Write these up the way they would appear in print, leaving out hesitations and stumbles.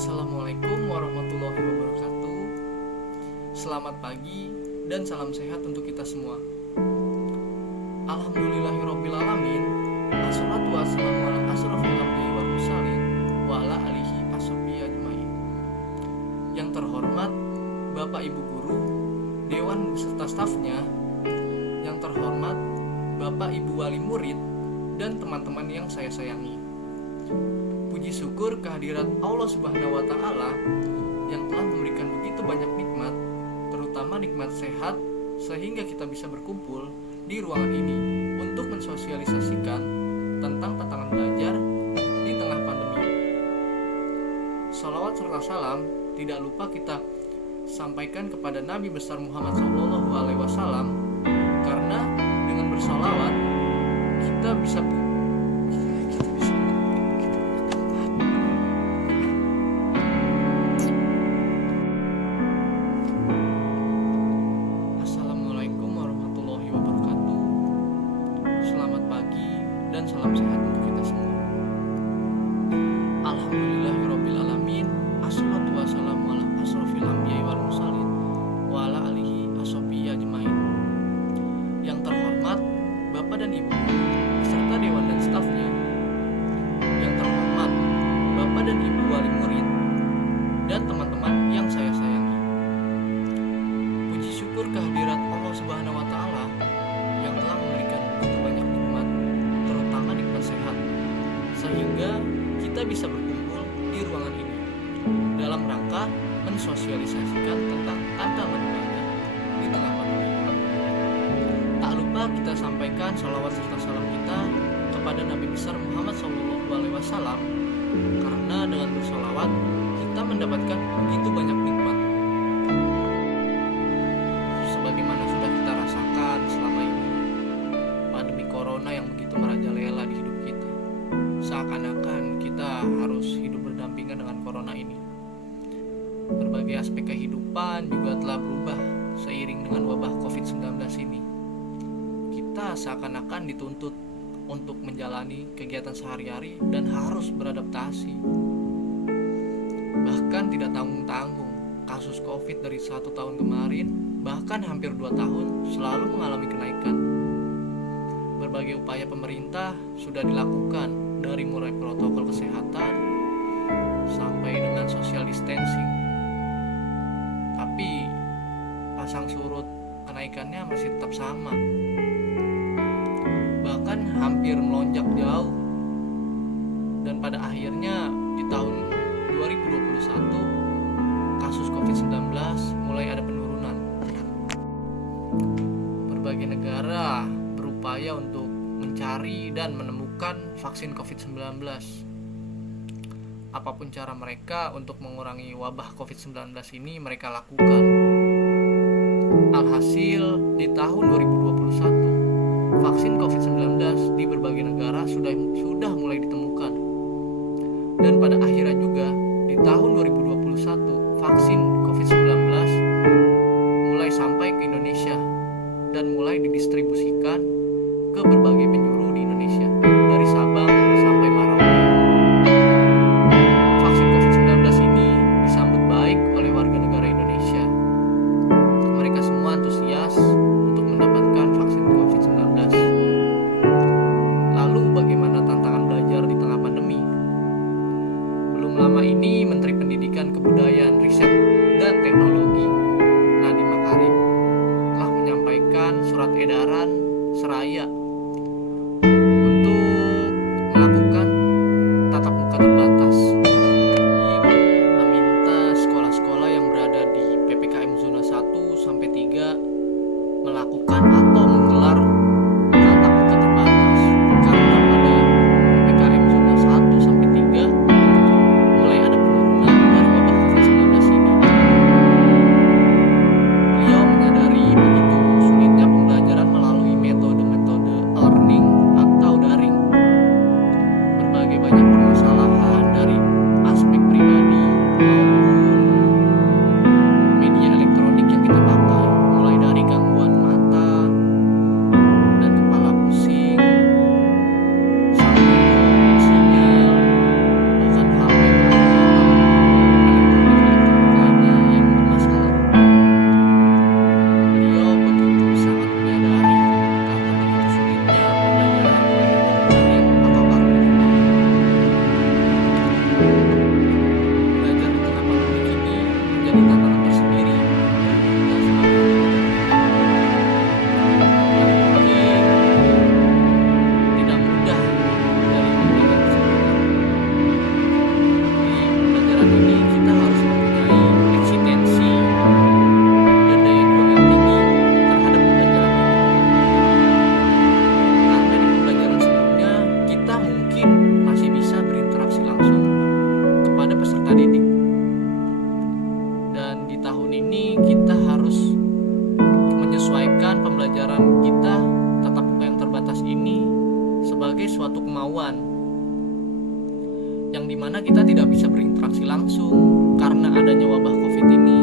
Assalamualaikum warahmatullahi wabarakatuh. Selamat pagi dan salam sehat untuk kita semua. Alhamdulillahirrabbilalamin. Assalatu wassalamu ala asrofil anbiya'i wal mursalin wa ala alihi washabbihi ajmain. Yang terhormat Bapak Ibu Guru, Dewan beserta stafnya. Yang terhormat Bapak Ibu Wali Murid dan teman-teman yang saya sayangi. Puji syukur kehadirat Allah Subhanahu wa Ta'ala yang telah memberikan begitu banyak nikmat, terutama nikmat sehat, sehingga kita bisa berkumpul di ruangan ini untuk mensosialisasikan tentang tantangan belajar di tengah pandemi. Salawat serta salam tidak lupa kita sampaikan kepada Nabi besar Muhammad SAW, karena dengan bersalawat kita bisa dan salam sehat untuk kita semua. Alhamdulillahirrabbilalamin. Assalatu wassalamu ala asrofil anbiya'i wal mursalin wa ala alihi washabbihi ajmain. Yang terhormat Bapak dan Ibu beserta Dewan dan stafnya. Yang terhormat Bapak dan Ibu Wali Murid dan teman-teman yang saya sayangi. Puji syukur kehadirat Allah Subhanahu wa Ta'ala yang telah memberikan begitu banyak nikmat, terutama nikmat sehat, sehingga kita bisa berkumpul di ruangan ini dalam rangka mensosialisasikan tentang tantangan belajar di tengah pandemi. Tak lupa kita sampaikan salawat serta salam kita kepada Nabi besar Muhammad SAW, karena dengan bersalawat kita mendapatkan begitu banyak nikmat. Sebagaimana sudah kita rasakan selama ini, pandemi corona yang begitu merajalela di hidup kita, seakan-akan kita harus hidup berdampingan dengan corona ini. Berbagai aspek kehidupan juga telah berubah seiring dengan wabah COVID-19 ini. Kita seakan-akan dituntut untuk menjalani kegiatan sehari-hari dan harus beradaptasi. Bahkan tidak tanggung-tanggung, kasus COVID dari 1 tahun kemarin, bahkan hampir 2 tahun, selalu mengalami kenaikan. Berbagai upaya pemerintah sudah dilakukan, dari mulai protokol kesehatan sampai dengan social distancing. Tapi pasang surut kenaikannya masih tetap sama, bahkan hampir melonjak jauh. Dan pada akhirnya di tahun 2021 kasus COVID-19 mulai ada penurunan. Berbagai negara berupaya untuk mencari dan menemukan vaksin COVID-19. Apapun cara mereka untuk mengurangi wabah COVID-19 ini mereka lakukan. Alhasil di tahun 2021 vaksin COVID-19 di berbagai negara sudah mulai ditemukan. Dan pada akhirnya juga di tahun 2021 vaksin COVID-19 mulai sampai ke Indonesia dan mulai didistribusikan ke berbagai penjuru di Indonesia, dari Sabang sampai Merauke. Vaksin COVID-19 ini disambut baik oleh warga negara Indonesia. Mereka semua antusias untuk mendapatkan vaksin COVID-19. Lalu bagaimana tantangan belajar di tengah pandemi? Belum lama ini Menteri Pendidikan, Kebudayaan, Riset tahun ini kita harus menyesuaikan pembelajaran kita tatap muka yang terbatas ini sebagai suatu kemauan, yang dimana kita tidak bisa berinteraksi langsung karena adanya wabah COVID ini,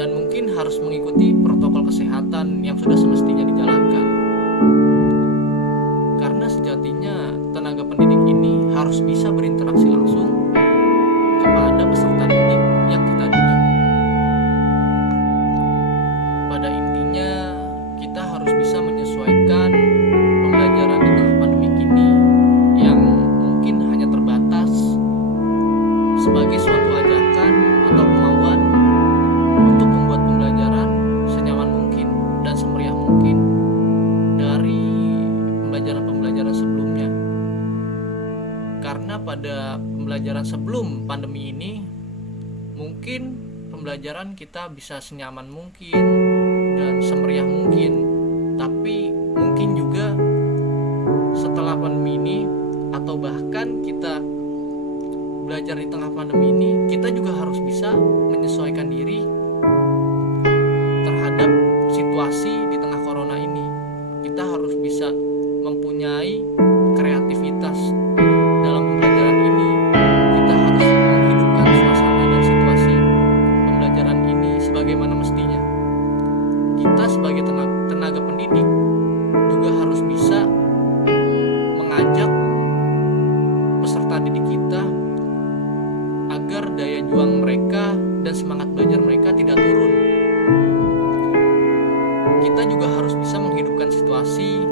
dan mungkin harus mengikuti protokol kesehatan yang sudah semestinya dijalankan. Karena sejatinya tenaga pendidik ini harus bisa berinteraksi langsung kepada peserta didik yang kita didik. Pada intinya, kita harus bisa menyesuaikan pembelajaran di tengah pandemi ini yang mungkin hanya terbatas sebagai suatu ajakan atau kemauan untuk membuat pembelajaran senyaman mungkin dan semeriah mungkin dari pembelajaran sebelumnya. Karena pada pembelajaran sebelum pandemi ini mungkin pembelajaran kita bisa senyaman mungkin dan semeriah mungkin, tapi mungkin juga setelah pandemi ini atau bahkan kita belajar di tengah pandemi ini, kita juga harus bisa menyesuaikan diri terhadap situasi di tengah corona ini. Kita harus bisa mempunyai kreativitas dalam pembelajaran ini. Kita harus menghidupkan suasana dan situasi pembelajaran ini sebagaimana mestinya. Kita sebagai tenaga pendidik juga harus bisa mengajak peserta didik kita agar daya juang mereka dan semangat belajar mereka tidak turun. Kita juga harus bisa menghidupkan situasi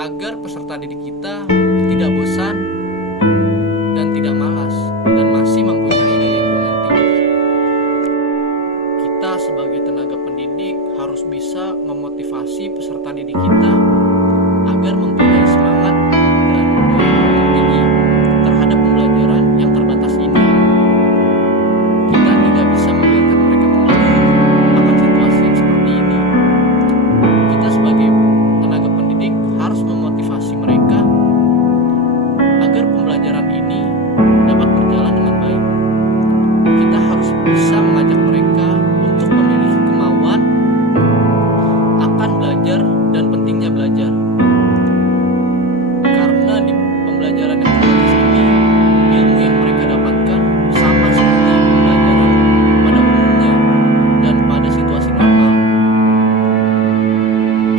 agar peserta didik kita tidak bosan dan tidak malas dan masih mempunyai daya juang yang tinggi. Kita sebagai tenaga pendidik harus bisa memotivasi peserta didik kita agar mempunyai semangat dan daya juang yang tinggi terhadap pembelajaran yang terbatas ini. Kita tidak bisa membiarkan mereka mengeluh akan situasi yang seperti ini. Kita sebagai tenaga pendidik harus memotivasi mereka agar pembelajaran ini dapat berjalan dengan baik. Kita harus bisa mengajak mereka untuk memiliki kemauan akan belajar dan pentingnya belajar. Karena di pembelajaran yang terbatas ini, ilmu yang mereka dapatkan sama seperti pembelajaran pada umumnya dan pada situasi normal.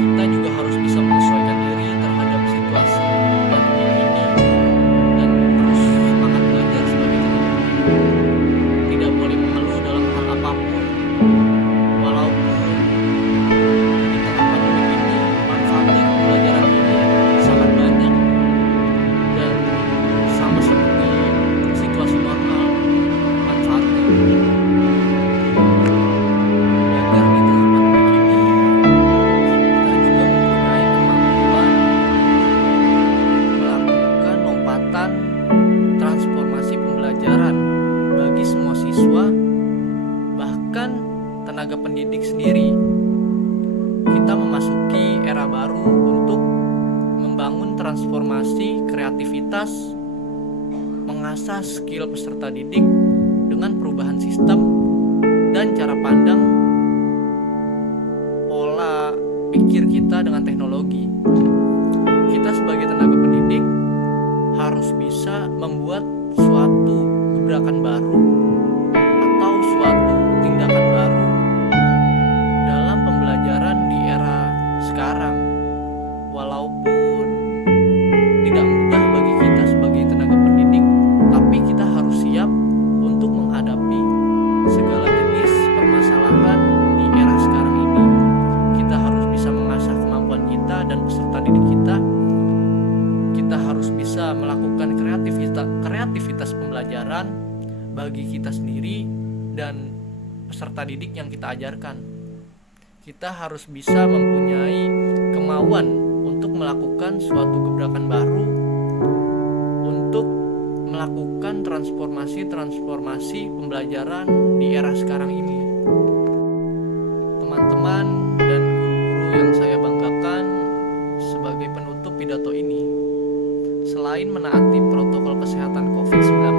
Kita juga harus bisa menyesuaikan diri terhadap situasi pandemi ini dan terus semangat belajar sebagai tenaga pendidik. Tidak boleh mengeluh dalam hal apapun, walaupun di tengah pandemi ini manfaat dari pembelajaran ini sangat banyak dan sama seperti situasi normal manfaatnya. Belajar di tengah pandemi ini, kita juga mempunyai kemampuan melakukan lompatan transformasi pembelajaran bagi semua siswa, bahkan tenaga pendidik sendiri. Kita memasuki era baru untuk membangun transformasi kreativitas, mengasah skill peserta didik dengan perubahan sistem dan cara pandang pola pikir kita dengan teknologi. Kita sebagai tenaga pendidik harus bisa membuat suatu gebrakan baru atau suatu tindakan baru dalam pembelajaran di era sekarang. Walaupun tidak mudah bagi kita sebagai tenaga pendidik, tapi kita harus siap untuk menghadapi segala jenis permasalahan di era sekarang ini. Kita harus bisa mengasah kemampuan kita dan peserta didik kita. Kita harus bisa melakukan kreativitas pembelajaran bagi kita sendiri dan peserta didik yang kita ajarkan. Kita harus bisa mempunyai kemauan untuk melakukan suatu gebrakan baru, untuk melakukan transformasi pembelajaran di era sekarang ini. Teman-teman dan guru-guru yang saya banggakan, sebagai penutup pidato ini, selain menaati protokol kesehatan COVID-19,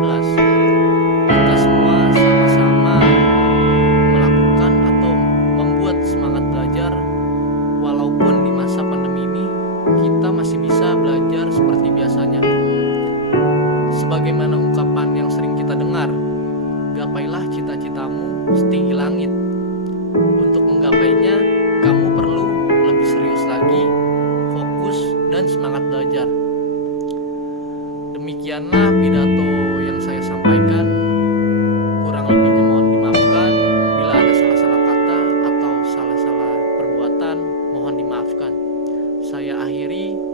kita semua sama-sama sebagaimana ungkapan yang sering kita dengar, gapailah cita-citamu setinggi langit. Untuk menggapainya, kamu perlu lebih serius lagi, fokus, dan semangat belajar. Demikianlah pidato yang saya sampaikan. Kurang lebihnya mohon dimaafkan. Bila ada salah-salah kata atau salah-salah perbuatan, mohon dimaafkan. Saya akhiri.